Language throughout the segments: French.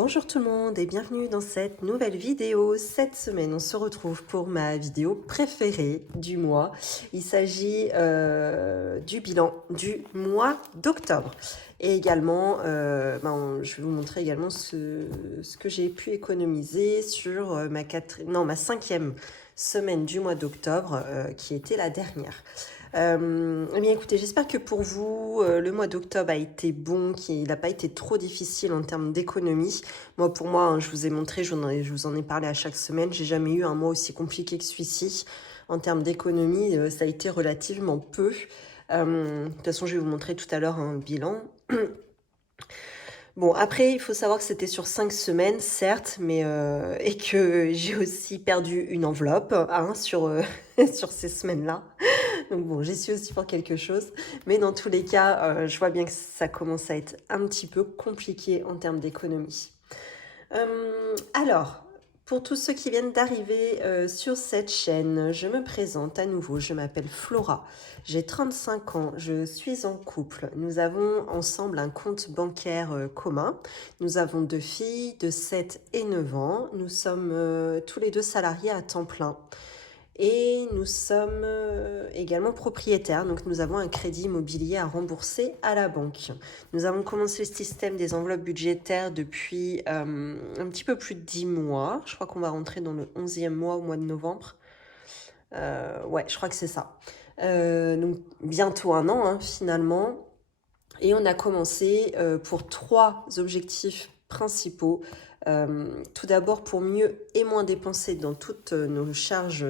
Bonjour tout le monde et bienvenue dans cette nouvelle vidéo. Cette semaine, on se retrouve pour ma vidéo préférée du mois. Il s'agit du bilan du mois d'octobre. Et également, je vais vous montrer également ce que j'ai pu économiser sur ma cinquième semaine du mois d'octobre, qui était la dernière. Eh bien écoutez, j'espère que pour vous, le mois d'octobre a été bon, qu'il n'a pas été trop difficile en termes d'économie. Pour moi, hein, je vous ai montré, je vous en ai parlé à chaque semaine, j'ai jamais eu un mois aussi compliqué que celui-ci. En termes d'économie, ça a été relativement peu. De toute façon, je vais vous montrer tout à l'heure un bilan. Bon, après, il faut savoir que c'était sur 5 semaines, certes, et que j'ai aussi perdu une enveloppe sur, sur ces semaines-là. Donc bon, j'y suis aussi pour quelque chose. Mais dans tous les cas, je vois bien que ça commence à être un petit peu compliqué en termes d'économie. Alors, pour tous ceux qui viennent d'arriver sur cette chaîne, je me présente à nouveau. Je m'appelle Flora, j'ai 35 ans, je suis en couple. Nous avons ensemble un compte bancaire commun. Nous avons 2 filles de 7 et 9 ans. Nous sommes tous les deux salariés à temps plein. Et nous sommes également propriétaires, donc nous avons un crédit immobilier à rembourser à la banque. Nous avons commencé le système des enveloppes budgétaires depuis un petit peu plus de 10 mois. Je crois qu'on va rentrer dans le 11e mois au mois de novembre. Ouais, je crois que c'est ça. Donc bientôt un an finalement. Et on a commencé pour 3 objectifs principaux. Tout d'abord pour mieux et moins dépenser dans toutes nos charges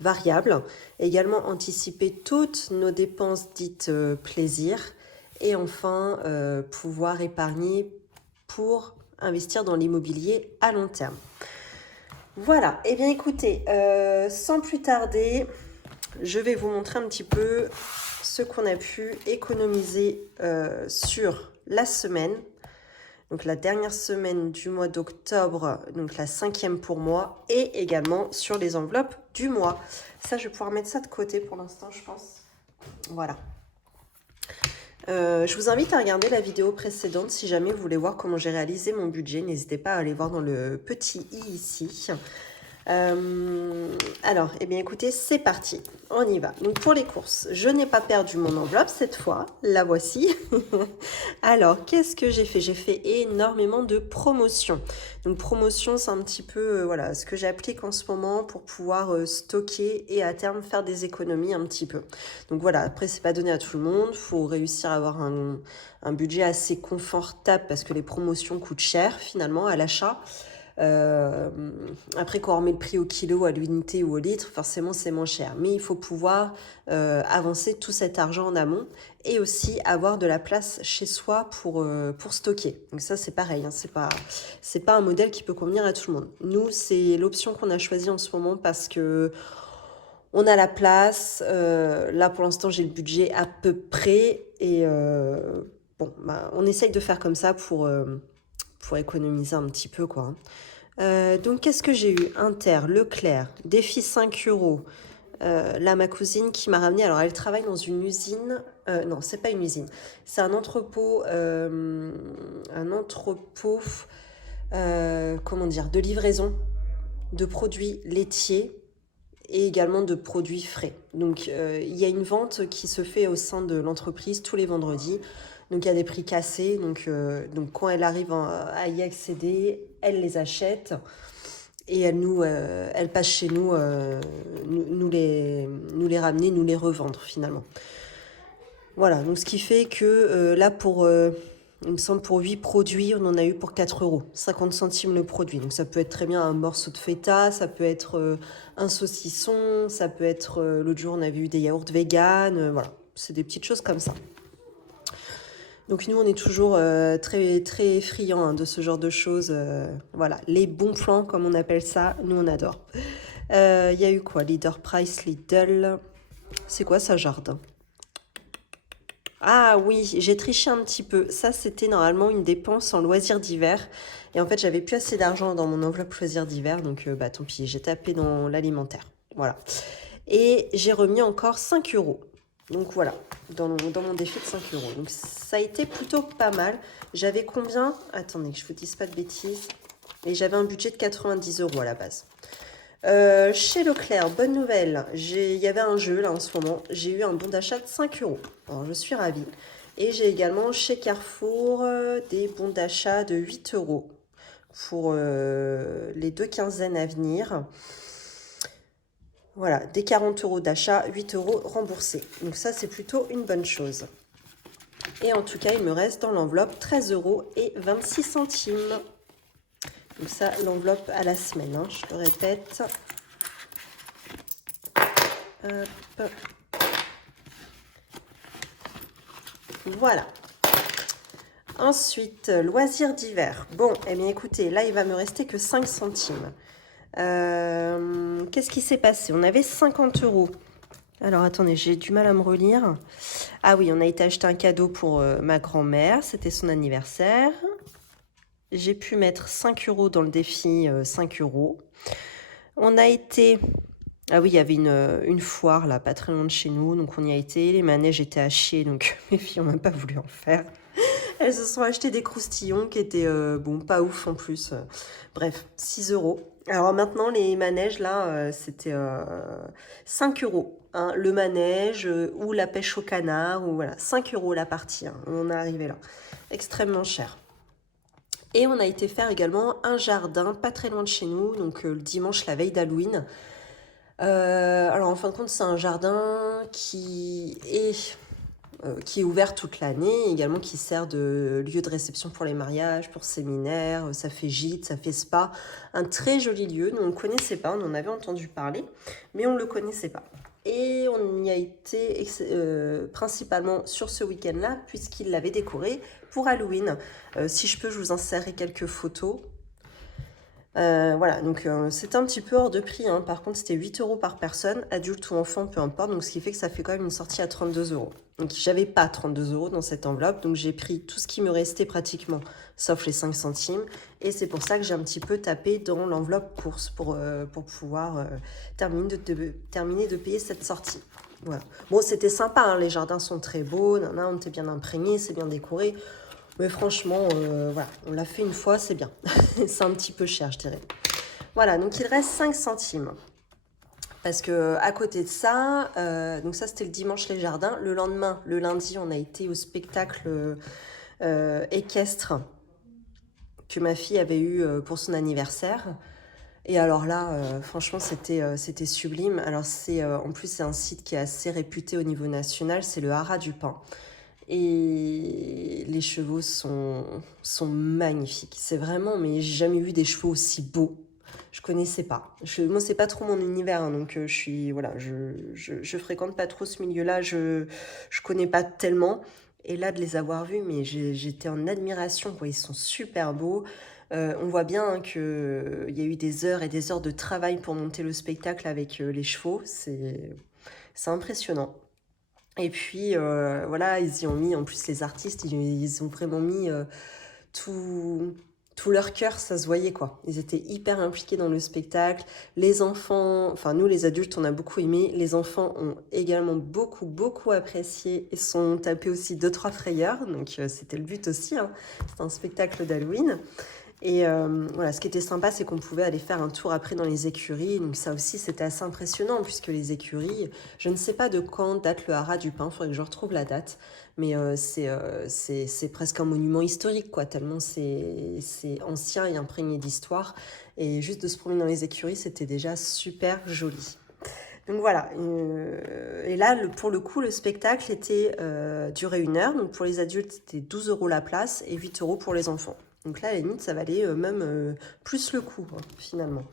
variables, également anticiper toutes nos dépenses dites plaisir, et enfin pouvoir épargner pour investir dans l'immobilier à long terme. Voilà, et bien écoutez, sans plus tarder, je vais vous montrer un petit peu ce qu'on a pu économiser sur la semaine. Donc la dernière semaine du mois d'octobre, donc la 5e pour moi, et également sur les enveloppes du mois. Ça, je vais pouvoir mettre ça de côté pour l'instant, je pense. Voilà. Je vous invite à regarder la vidéo précédente si jamais vous voulez voir comment j'ai réalisé mon budget. N'hésitez pas à aller voir dans le petit i ici. Alors, eh bien écoutez, c'est parti, on y va. Donc pour les courses, je n'ai pas perdu mon enveloppe cette fois, la voici. Alors, qu'est-ce que j'ai fait? J'ai fait énormément de promotions. Donc promotion, c'est un petit peu voilà, ce que j'applique en ce moment pour pouvoir stocker et à terme faire des économies un petit peu. Donc voilà, après c'est pas donné à tout le monde, il faut réussir à avoir un budget assez confortable parce que les promotions coûtent cher finalement à l'achat. Après, quand on remet le prix au kilo, à l'unité ou au litre, forcément c'est moins cher. Mais il faut pouvoir avancer tout cet argent en amont et aussi avoir de la place chez soi pour stocker. Donc ça c'est pareil, c'est pas un modèle qui peut convenir à tout le monde. Nous, c'est l'option qu'on a choisie en ce moment parce que on a la place. Là pour l'instant j'ai le budget à peu près et on essaye de faire comme ça pour économiser un petit peu quoi. Donc qu'est-ce que j'ai eu? Inter, Leclerc, défi 5 euros. Là, ma cousine qui m'a ramené, alors elle travaille dans une usine, non, c'est pas une usine, c'est un entrepôt, comment dire, de livraison de produits laitiers et également de produits frais. Donc il y a une vente qui se fait au sein de l'entreprise tous les vendredis. Donc il y a des prix cassés. Donc quand elle arrive à y accéder, elle les achète et elle passe chez nous, nous les ramener, nous les revendre finalement. Voilà, donc ce qui fait que là il me semble pour 8 produits, on en a eu pour 4 euros, 50 centimes le produit. Donc ça peut être très bien un morceau de feta, ça peut être un saucisson, ça peut être, l'autre jour on avait eu des yaourts vegan, voilà, c'est des petites choses comme ça. Donc nous on est toujours très, très friands de ce genre de choses, voilà, les bons plans comme on appelle ça, nous on adore. Il y a eu quoi? Leader Price, Lidl, c'est quoi ça, Jardin? Ah oui, j'ai triché un petit peu. Ça, c'était normalement une dépense en loisirs d'hiver. Et en fait, j'avais plus assez d'argent dans mon enveloppe loisirs d'hiver. Donc, tant pis, j'ai tapé dans l'alimentaire. Voilà. Et j'ai remis encore 5 euros. Donc voilà, dans mon défi de 5 euros. Donc ça a été plutôt pas mal. J'avais combien? Attendez, que je vous dise pas de bêtises. Et j'avais un budget de 90 euros à la base. Chez Leclerc, bonne nouvelle, il y avait un jeu là en ce moment, j'ai eu un bon d'achat de 5 euros. Alors je suis ravie. Et j'ai également chez Carrefour des bons d'achat de 8 euros pour les 2 quinzaines à venir. Voilà, des 40 euros d'achat, 8 euros remboursés. Donc ça c'est plutôt une bonne chose. Et en tout cas, il me reste dans l'enveloppe 13 euros et 26 centimes. Donc ça, l'enveloppe à la semaine, hein, je le répète. Hop. Voilà. Ensuite, loisirs d'hiver. Bon, eh bien écoutez, là, il va me rester que 5 centimes. Qu'est-ce qui s'est passé? On avait 50 euros. Alors, attendez, j'ai du mal à me relire. Ah oui, on a été acheter un cadeau pour ma grand-mère. C'était son anniversaire. J'ai pu mettre 5 euros dans le défi 5 euros. On a été... Ah oui, il y avait une foire là, pas très loin de chez nous. Donc on y a été. Les manèges étaient à chier, donc mes filles n'ont même pas voulu en faire. Elles se sont achetées des croustillons qui étaient, bon, pas ouf en plus. Bref, 6 euros. Alors maintenant, les manèges, là, c'était 5 euros. Hein, le manège ou la pêche au canard, ou voilà, 5 euros la partie. Hein, on est arrivé là. Extrêmement cher. Et on a été faire également un jardin pas très loin de chez nous, donc le dimanche, la veille d'Halloween. Alors en fin de compte, c'est un jardin qui est ouvert toute l'année, également qui sert de lieu de réception pour les mariages, pour séminaires, ça fait gîte, ça fait spa. Un très joli lieu, nous on ne le connaissait pas, on en avait entendu parler, mais on ne le connaissait pas. Et on y a été principalement sur ce week-end-là, puisqu'il l'avait décoré pour Halloween. Si je peux, je vous insérerai quelques photos. Voilà, donc c'était un petit peu hors de prix, hein. Par contre c'était 8 euros par personne, adulte ou enfant, peu importe, donc ce qui fait que ça fait quand même une sortie à 32 euros. Donc j'avais pas 32 euros dans cette enveloppe, donc j'ai pris tout ce qui me restait pratiquement, sauf les 5 centimes, et c'est pour ça que j'ai un petit peu tapé dans l'enveloppe course pour pouvoir terminer de payer cette sortie. Voilà. Bon, c'était sympa, hein, les jardins sont très beaux, on était bien imprégnés, c'est bien décoré. Mais franchement, voilà, on l'a fait une fois, c'est bien. C'est un petit peu cher, je dirais. Voilà, donc il reste 5 centimes. Parce que à côté de ça, donc ça c'était le dimanche les jardins. Le lendemain, le lundi, on a été au spectacle équestre que ma fille avait eu pour son anniversaire. Et alors là, franchement, c'était sublime. Alors en plus, c'est un site qui est assez réputé au niveau national, c'est le Haras du Pin. Et les chevaux sont magnifiques. C'est vraiment, mais j'ai jamais vu des chevaux aussi beaux. Je connaissais pas. Moi, c'est pas trop mon univers, hein, donc je suis, voilà, je fréquente pas trop ce milieu-là. Je connais pas tellement. Et là, de les avoir vus, mais j'étais en admiration, quoi. Ils sont super beaux. On voit bien hein, qu'il y a eu des heures et des heures de travail pour monter le spectacle avec les chevaux. C'est impressionnant. Et puis, voilà, ils y ont mis, en plus les artistes, ils ont vraiment mis tout, tout leur cœur, ça se voyait quoi. Ils étaient hyper impliqués dans le spectacle. Les enfants, enfin nous les adultes, on a beaucoup aimé. Les enfants ont également beaucoup, beaucoup apprécié et sont tapés aussi 2-3 frayeurs. Donc c'était le but aussi, hein. C'était un spectacle d'Halloween. Et voilà, ce qui était sympa, c'est qu'on pouvait aller faire un tour après dans les écuries. Donc ça aussi, c'était assez impressionnant, puisque les écuries, je ne sais pas de quand date le Haras du Pin, il faudrait que je retrouve la date. Mais c'est presque un monument historique, quoi, tellement c'est ancien et imprégné d'histoire. Et juste de se promener dans les écuries, c'était déjà super joli. Donc voilà, et là, pour le coup, le spectacle durait 1 heure. Donc pour les adultes, c'était 12 euros la place et 8 euros pour les enfants. Donc là, à la limite, ça valait même plus le coup, hein, finalement.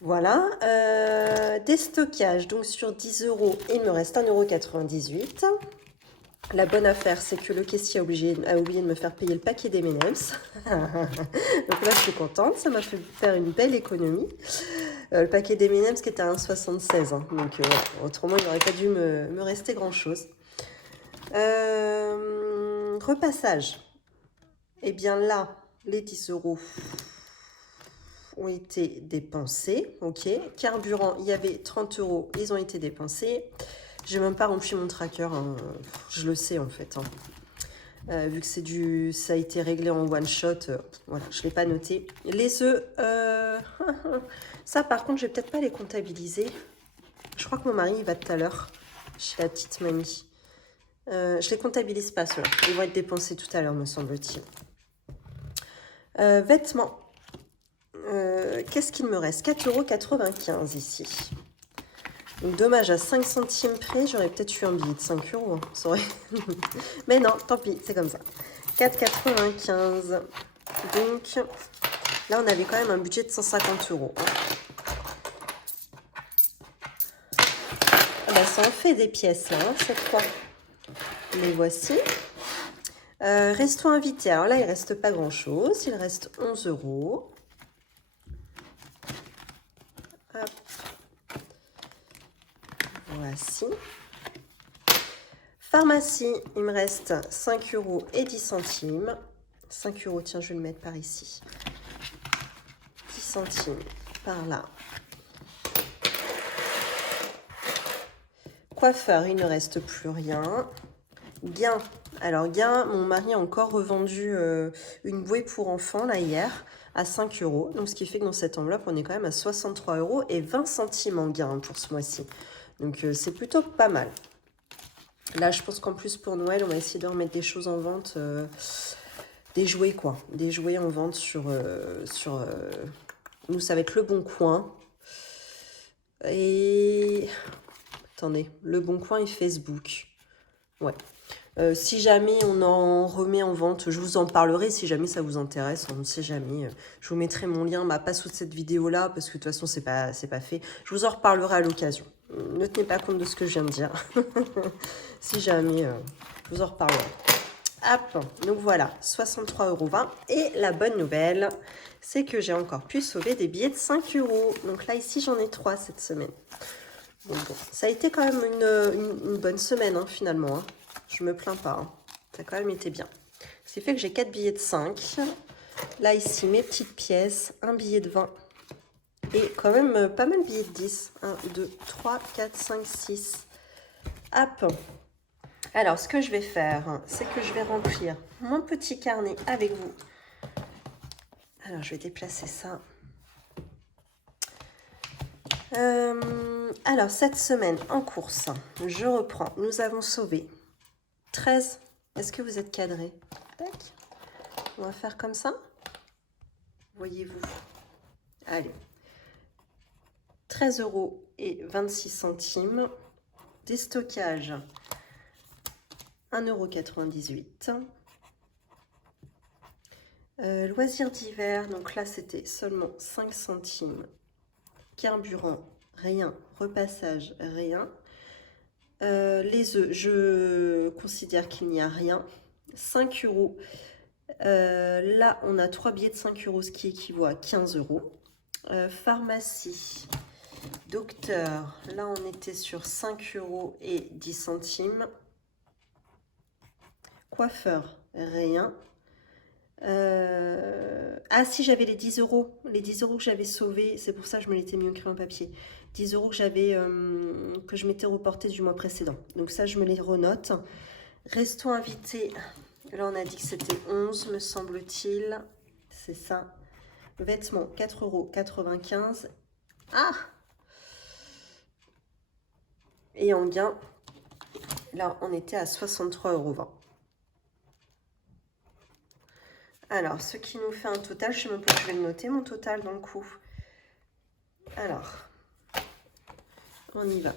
Voilà, déstockage. Donc sur 10 euros, il me reste 1,98 €. La bonne affaire, c'est que le caissier a oublié de me faire payer le paquet d'M&M's. Donc là, je suis contente. Ça m'a fait faire une belle économie. Le paquet d'M&M's qui était à 1,76 €. Hein. Donc, autrement, il n'aurait pas dû me rester grand-chose. Repassage. Eh bien là, les 10 euros ont été dépensés. Ok. Carburant, il y avait 30 euros. Ils ont été dépensés. J'ai même pas rempli mon tracker, hein. Je le sais en fait, hein. Vu que ça a été réglé en one shot, voilà, je l'ai pas noté. Les œufs, ça par contre, je vais peut-être pas les comptabiliser. Je crois que mon mari il va tout à l'heure chez la petite mamie. Je les comptabilise pas ceux-là. Ils vont être dépensés tout à l'heure, me semble-t-il. Vêtements. Qu'est-ce qu'il me reste? 4,95 € ici. Donc, dommage, à 5 centimes près, j'aurais peut-être eu un billet de 5 €. Hein, ça aurait... Mais non, tant pis, c'est comme ça. 4,95 €. Donc, là, on avait quand même un budget de 150 €. Hein. Ah bah, ça en fait des pièces, là, hein, cette fois. Les voici. Resto invité. Alors là, il ne reste pas grand-chose. Il reste 11 €. Hop. Voici. Pharmacie, il me reste 5 € et 10 centimes. 5 €, tiens, je vais le mettre par ici. 10 centimes par là. Coiffeur, il ne reste plus rien. Gain. Alors, gain, mon mari a encore revendu une bouée pour enfants, là, hier, à 5 €. Donc, ce qui fait que dans cette enveloppe, on est quand même à 63 € et 20 centimes en gain pour ce mois-ci. Donc, c'est plutôt pas mal. Là, je pense qu'en plus, pour Noël, on va essayer de remettre des choses en vente. Des jouets, quoi. Des jouets en vente sur... Nous, ça va être Le Bon Coin. Et... Attendez, Le Bon Coin et Facebook. Ouais. Si jamais on en remet en vente, je vous en parlerai si jamais ça vous intéresse. On ne sait jamais. Je vous mettrai mon lien, pas sous cette vidéo-là, parce que de toute façon, c'est pas fait. Je vous en reparlerai à l'occasion. Ne tenez pas compte de ce que je viens de dire. Si jamais, je vous en reparlerai. Hop, donc voilà, 63,20 €. Et la bonne nouvelle, c'est que j'ai encore pu sauver des billets de 5 €. Donc là, ici, j'en ai 3 cette semaine. Donc bon, ça a été quand même une bonne semaine, hein, finalement. Hein. Je me plains pas. Hein. Ça a quand même été bien. Ce qui fait que j'ai 4 billets de 5. Là, ici, mes petites pièces. Un billet de 20. Et quand même pas mal de billets de 10. 1, 2, 3, 4, 5, 6. Hop. Alors, ce que je vais faire, c'est que je vais remplir mon petit carnet avec vous. Alors, je vais déplacer ça. Alors, cette semaine en course, je reprends. Nous avons sauvé 13. Est-ce que vous êtes cadré? Tac. On va faire comme ça. Voyez-vous. Allez. 13 € et 26 centimes. Déstockage. 1,98 €. Loisirs d'hiver. Donc là, c'était seulement 5 centimes. Carburant, rien. Repassage, rien. Les œufs, je considère qu'il n'y a rien. 5 €. Là, on a 3 billets de 5 €, ce qui équivaut à 15 €. Pharmacie, docteur, là, on était sur 5 € et 10 centimes. Coiffeur, rien. Ah si, j'avais les 10 €. Les 10 € que j'avais sauvés, c'est pour ça que je me l'étais mis écrit en papier. 10 € que que je m'étais reporté du mois précédent. Donc ça, je me les renote. Resto invité. Là, on a dit que c'était 11, me semble-t-il. C'est ça. Vêtements, 4,95 €. Ah! Et en gain, là, on était à 63,20 €. Alors, ce qui nous fait un total, je ne sais même pas, je vais le noter, mon total dans le coup. Alors, on y va.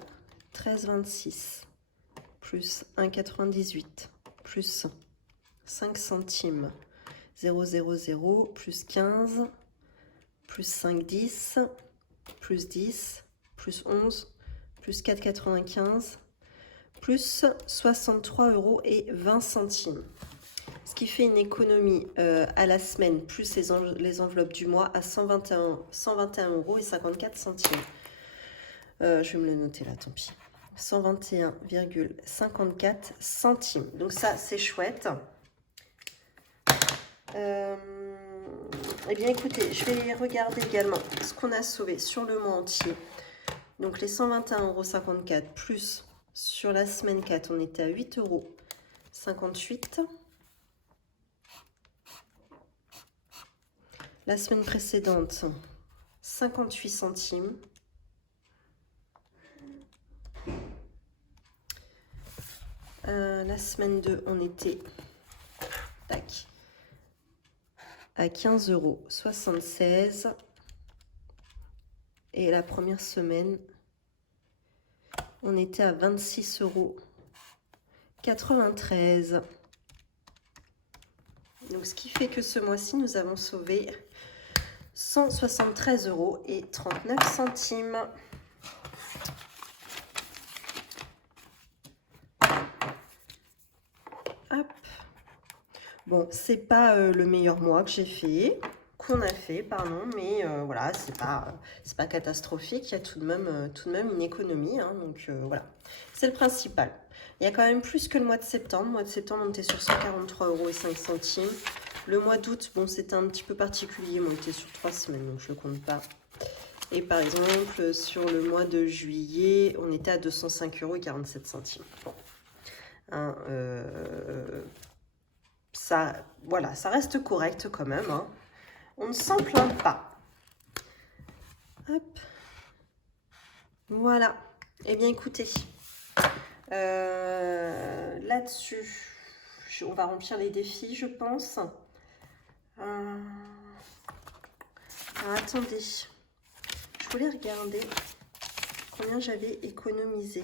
13,26 plus 1,98 plus 5 centimes. 0,00 plus 15 plus 5,10 plus 10 plus 11 plus 4,95 plus 63 € et 20 centimes. Ce qui fait une économie à la semaine, plus les enveloppes du mois, à 121 € et 54 centimes. Je vais me le noter là, tant pis. 121,54 centimes. Donc ça, c'est chouette. Eh bien, écoutez, je vais regarder également ce qu'on a sauvé sur le mois entier. Donc les 121,54 € plus Sur la semaine 4, on était à 8,58 €. La semaine précédente, 58 centimes. La semaine 2, on était tac, à 15,76 €. Et la première semaine, on était à 26,93 €. Donc, ce qui fait que ce mois-ci, nous avons sauvé 173,39 €. Hop. Bon, c'est pas le meilleur mois que j'ai fait, pardon, mais voilà, c'est pas catastrophique. Il y a tout de même une économie, hein, donc voilà, c'est le principal. Il y a quand même plus que le mois de septembre. Le mois de septembre, on était sur 143,05 €. Le mois d'août, bon, c'était un petit peu particulier, mais on était sur 3 semaines, donc je ne le compte pas. Et par exemple, sur le mois de juillet, on était à 205,47 €. Bon. Hein, ça, voilà, ça reste correct quand même, hein. On ne s'en plaint pas. Hop. Voilà. Eh bien, écoutez, là-dessus, on va remplir les défis, je pense. Alors, attendez. Je voulais regarder combien j'avais économisé.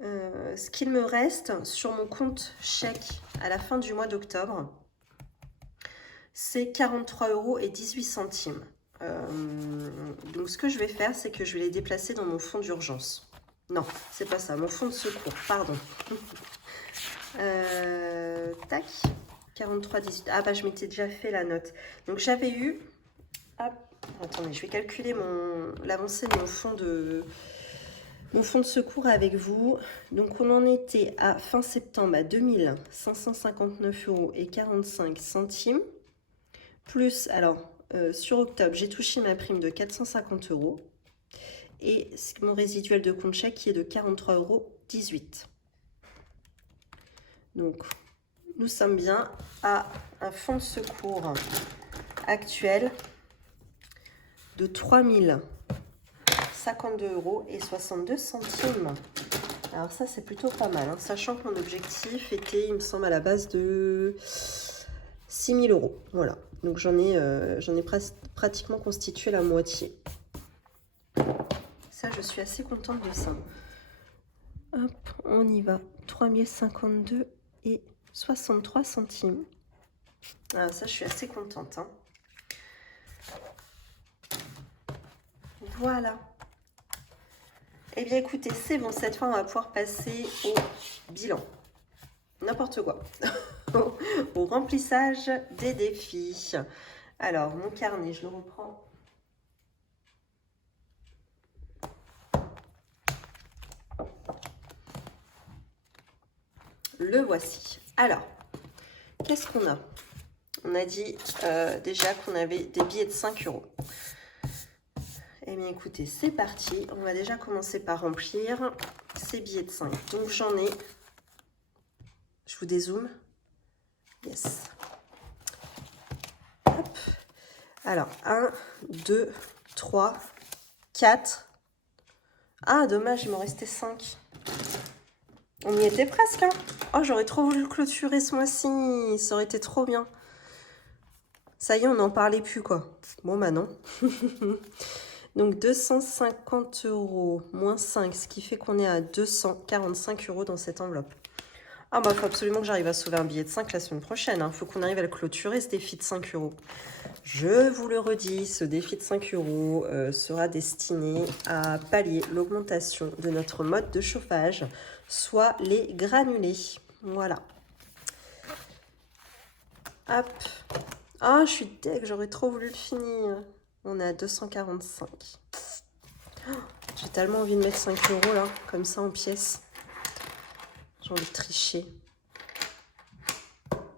Ce qu'il me reste sur mon compte chèque à la fin du mois d'octobre, c'est 43,18 €. Donc, ce que je vais faire, c'est que je vais les déplacer dans mon fonds d'urgence. Non, c'est pas ça, mon fonds de secours, pardon. Tac, 43,18. Ah bah, je m'étais déjà fait la note. Donc, j'avais eu... Hop, attendez, je vais calculer l'avancée de mon fonds de secours avec vous. Donc, on en était à fin septembre à 2 559,45 €. Plus, alors, sur octobre, j'ai touché ma prime de 450 €. Et mon résiduel de compte chèque qui est de 43,18 €. Donc, nous sommes bien à un fonds de secours actuel de 3 052,62 €. Alors ça, c'est plutôt pas mal, hein, sachant que mon objectif était, il me semble, à la base de 6 000 €. Voilà, donc j'en ai pratiquement constitué la moitié. Ça, je suis assez contente de ça. Hop, on y va. 3 052,63 €. Ah, ça, je suis assez contente, hein. Voilà. Eh bien, écoutez, c'est bon. Cette fois, on va pouvoir passer au bilan. N'importe quoi. Au remplissage des défis. Alors, mon carnet, je le reprends. Le voici. Alors, qu'est-ce qu'on a? On a dit déjà qu'on avait des billets de 5 €. Eh bien, écoutez, c'est parti. On va déjà commencer par remplir ces billets de 5. Donc, j'en ai... Je vous dézoome. Yes. Hop. Alors, 1, 2, 3, 4. Ah, dommage, il m'en restait 5. On y était presque, hein. Oh, j'aurais trop voulu le clôturer ce mois-ci. Ça aurait été trop bien. Ça y est, on n'en parlait plus, quoi. Bon, bah non. Donc, 250 € moins 5, ce qui fait qu'on est à 245 € dans cette enveloppe. Ah, bah, il faut absolument que j'arrive à sauver un billet de 5 la semaine prochaine. Il faut qu'on arrive à le clôturer, ce défi de 5 €. Je vous le redis, ce défi de 5 € sera destiné à pallier l'augmentation de notre mode de chauffage, soit les granulés. Voilà. Hop. Ah, je suis deg, j'aurais trop voulu le finir. On est à 245. Oh, j'ai tellement envie de mettre 5 € là, comme ça en pièces. J'ai envie de tricher.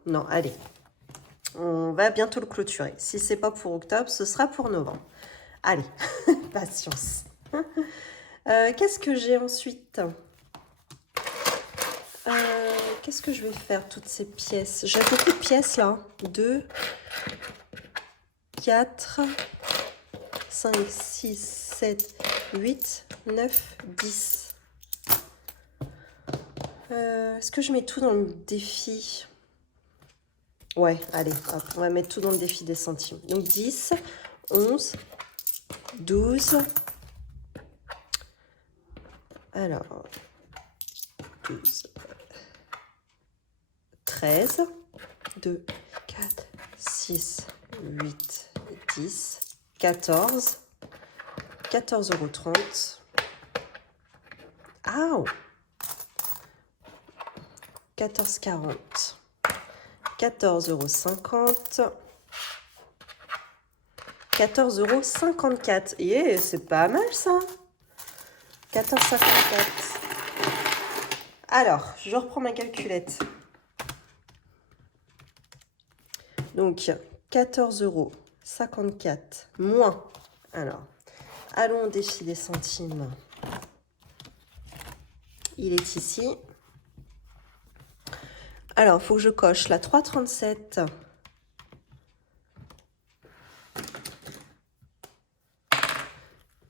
Non, allez. On va bientôt le clôturer. Si c'est pas pour octobre, ce sera pour novembre. Allez, patience. Qu'est-ce que j'ai ensuite? Qu'est-ce que je vais faire, toutes ces pièces? J'ai beaucoup de pièces là. 2, 4, 5, 6, 7, 8, 9, 10. Est-ce que je mets tout dans le défi? Ouais, allez, hop, on va mettre tout dans le défi des centimes. Donc 10, 11, 12. Alors, 12, 13, 2, 4, 6, 8, 10, 14, 14,30 €. Ah, 14,40, 14,50 €, 14,54 €. Et c'est pas mal ça. 14,54. Alors, je reprends ma calculette. Donc, 14,54 € moins. Alors, allons au défi des centimes. Il est ici. Alors, il faut que je coche la 3,37.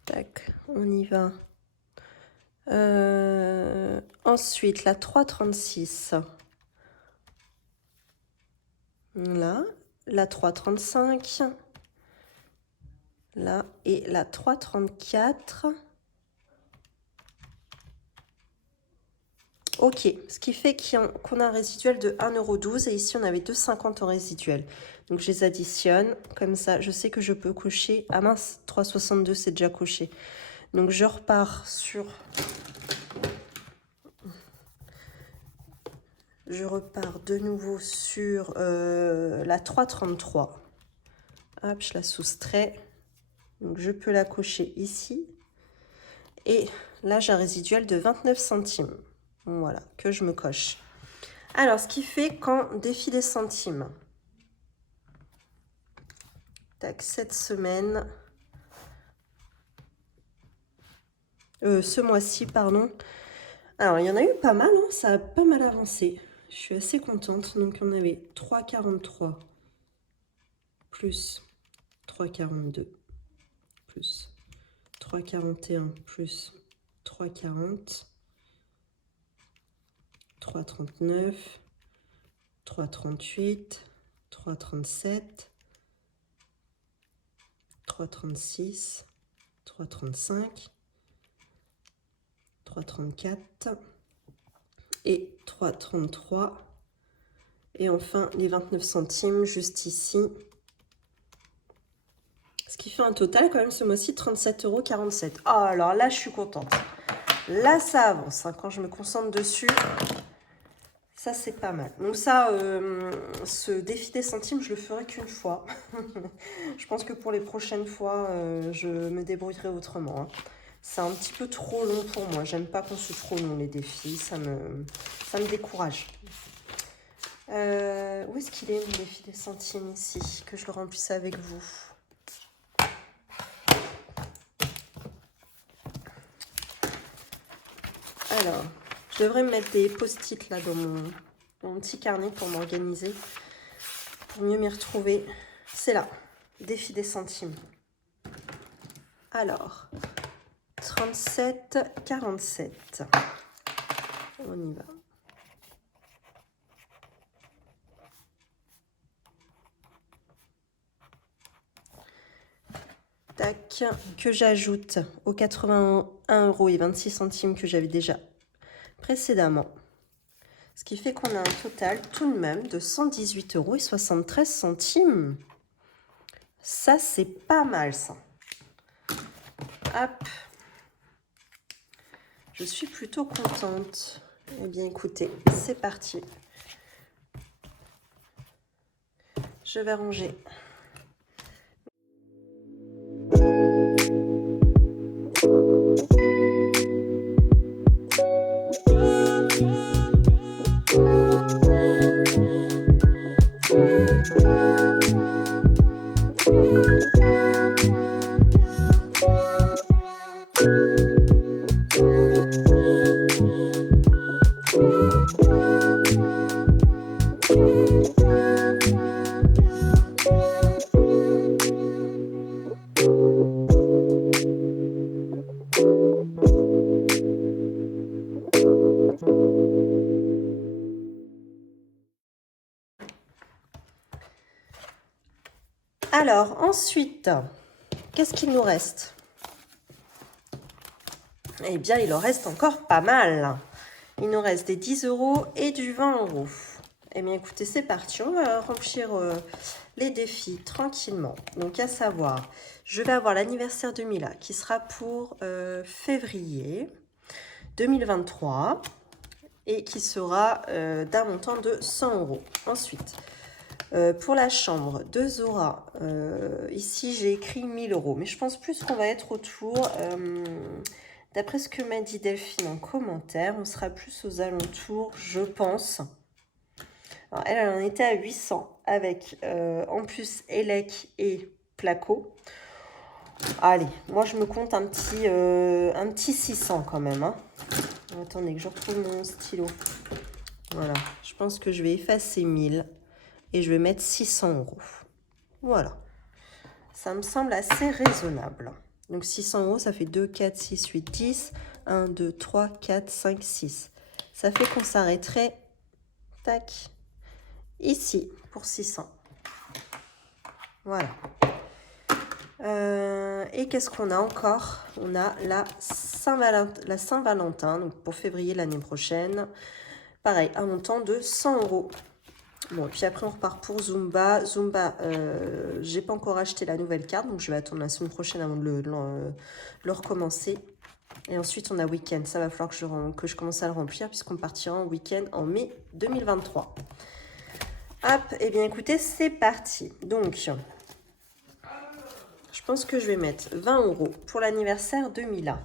Tac, on y va. Ensuite, la 3,36. Là, la 3,35. Là, et la 3,34. Ok, ce qui fait qu'on a un résiduel de 1,12 € et ici on avait 2,50 € en résiduel. Donc je les additionne, comme ça je sais que je peux cocher. Ah mince, 3,62 c'est déjà coché. Donc je repars sur... Je repars de nouveau sur la 3,33. Hop, je la soustrais. Donc je peux la cocher ici. Et là j'ai un résiduel de 29 centimes. Voilà, que je me coche. Alors, ce qui fait qu'en défi des centimes, tac, cette semaine, ce mois-ci, pardon. Alors, il y en a eu pas mal, hein, ça a pas mal avancé. Je suis assez contente. Donc, on avait 3,43 plus 3,42 plus 3,41 plus 3,40, 3,39, 3,38, 3,37, 3,36, 3,35, 3,34 et 3,33. Et enfin, les 29 centimes juste ici. Ce qui fait un total quand même ce mois-ci 37,47 €. Oh, alors là, je suis contente. Là, ça avance. Hein, quand je me concentre dessus, ça, c'est pas mal. Donc ça, ce défi des centimes, je le ferai qu'une fois. Je pense que pour les prochaines fois, je me débrouillerai autrement. Hein. C'est un petit peu trop long pour moi. J'aime pas quand c'est trop long, les défis. Ça me décourage. Où est-ce qu'il est, mon défi des centimes, ici? Que je le remplisse avec vous. Alors, je devrais me mettre des post-it là dans mon petit carnet pour m'organiser, pour mieux m'y retrouver. C'est là, défi des centimes. Alors, 37,47. On y va. Tac, que j'ajoute aux 81,26 € que j'avais déjà précédemment. Ce qui fait qu'on a un total tout de même de 118,73 €. Ça, c'est pas mal, ça. Hop. Je suis plutôt contente. Eh bien, écoutez, c'est parti. Je vais ranger. Alors, ensuite, qu'est-ce qu'il nous reste? Eh bien, il en reste encore pas mal. Il nous reste des 10 € et du 20 €. Eh bien, écoutez, c'est parti. On va remplir les défis tranquillement. Donc, à savoir, je vais avoir l'anniversaire de Mila qui sera pour février 2023 et qui sera d'un montant de 100 €. Ensuite, pour la chambre, 2 auras. Ici, j'ai écrit 1000 €, mais je pense plus qu'on va être autour... D'après ce que m'a dit Delphine en commentaire, on sera plus aux alentours, je pense. Alors, elle en était à 800 avec en plus Elec et Placo. Allez, moi je me compte un petit 600 quand même. Hein. Attendez que je retrouve mon stylo. Voilà, je pense que je vais effacer 1000 et je vais mettre 600 €. Voilà, ça me semble assez raisonnable. Donc 600 €, ça fait 2, 4, 6, 8, 10. 1, 2, 3, 4, 5, 6. Ça fait qu'on s'arrêterait, tac, ici, pour 600. Voilà. Et qu'est-ce qu'on a encore? On a la Saint-Valentin, donc pour février l'année prochaine. Pareil, un montant de 100 €. Bon, et puis après, on repart pour Zumba. Zumba, j'ai pas encore acheté la nouvelle carte, donc je vais attendre la semaine prochaine avant de le recommencer. Et ensuite, on a week-end. Ça va falloir que je commence à le remplir puisqu'on partira en week-end en mai 2023. Hop, et bien écoutez, c'est parti. Donc, je pense que je vais mettre 20 € pour l'anniversaire de Mila.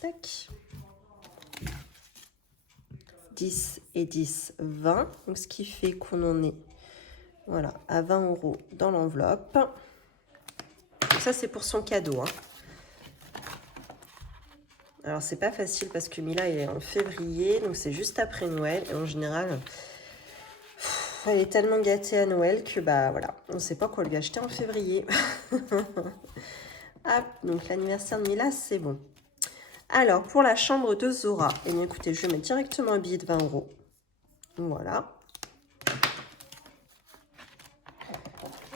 Tac. 10 et 10, 20. Donc, ce qui fait qu'on en est voilà, à 20 € dans l'enveloppe. Ça, c'est pour son cadeau. Hein. Alors, c'est pas facile parce que Mila est en février, donc c'est juste après Noël. Et en général, elle est tellement gâtée à Noël que, bah voilà, on sait pas quoi lui acheter en février. Hop, donc l'anniversaire de Mila, c'est bon. Alors, pour la chambre de Zora, eh bien, écoutez, je vais mettre directement un billet de 20 €. Voilà.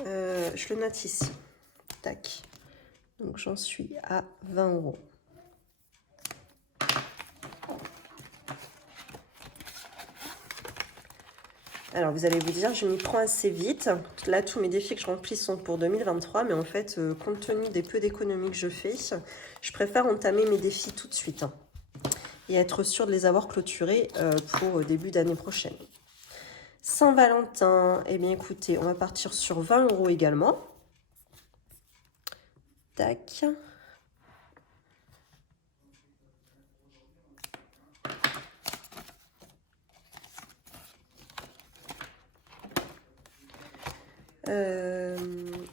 Je le note ici. Tac. Donc, j'en suis à 20 €. Alors, vous allez vous dire, je m'y prends assez vite. Là, tous mes défis que je remplis sont pour 2023. Mais en fait, compte tenu des peu d'économies que je fais, je préfère entamer mes défis tout de suite. Hein, et être sûre de les avoir clôturés pour début d'année prochaine. Saint-Valentin, eh bien, écoutez, on va partir sur 20 € également. Tac.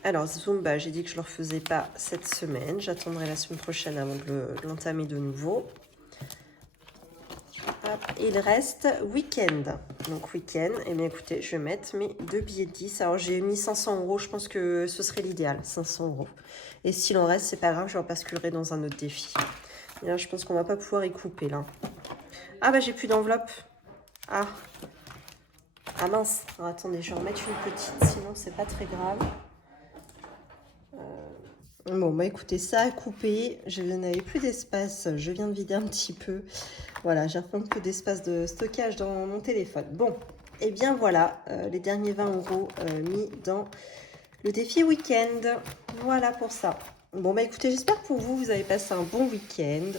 Alors, Zumba, j'ai dit que je ne le refaisais pas cette semaine. J'attendrai la semaine prochaine avant de l'entamer de nouveau. Hop, il reste week-end. Donc, week-end, eh bien, écoutez, je vais mettre mes 2 billets de 10. Alors, j'ai mis 500 €. Je pense que ce serait l'idéal, 500 €. Et s'il en reste, c'est pas grave, je basculerai dans un autre défi. Et là, je pense qu'on va pas pouvoir y couper, là. Ah, bah, j'ai plus d'enveloppe. Ah. Ah mince, alors, attendez, je vais en mettre une petite, sinon c'est pas très grave. Bon, bah écoutez, ça a coupé, je n'avais plus d'espace, je viens de vider un petit peu. Voilà, j'ai refait un peu d'espace de stockage dans mon téléphone. Bon, et bien voilà, les derniers 20 € mis dans le défi week-end. Voilà pour ça. Bon, bah écoutez, j'espère que pour vous, vous avez passé un bon week-end.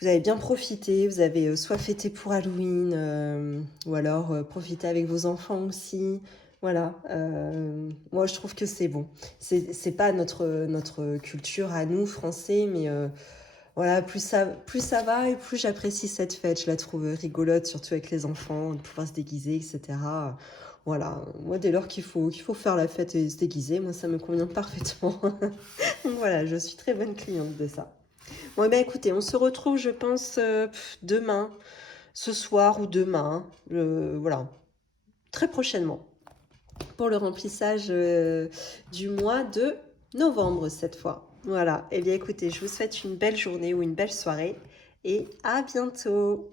Vous avez bien profité, vous avez soit fêté pour Halloween, ou alors profité avec vos enfants aussi. Voilà, moi je trouve que c'est bon. C'est pas notre culture à nous, Français, mais voilà, plus ça va et plus j'apprécie cette fête. Je la trouve rigolote, surtout avec les enfants, de pouvoir se déguiser, etc. Voilà, moi dès lors qu'il faut faire la fête et se déguiser, moi ça me convient parfaitement. Donc voilà, je suis très bonne cliente de ça. Bon, eh bien, écoutez, on se retrouve, je pense, demain, ce soir ou demain, voilà, très prochainement, pour le remplissage du mois de novembre cette fois. Voilà, eh bien, écoutez, je vous souhaite une belle journée ou une belle soirée et à bientôt.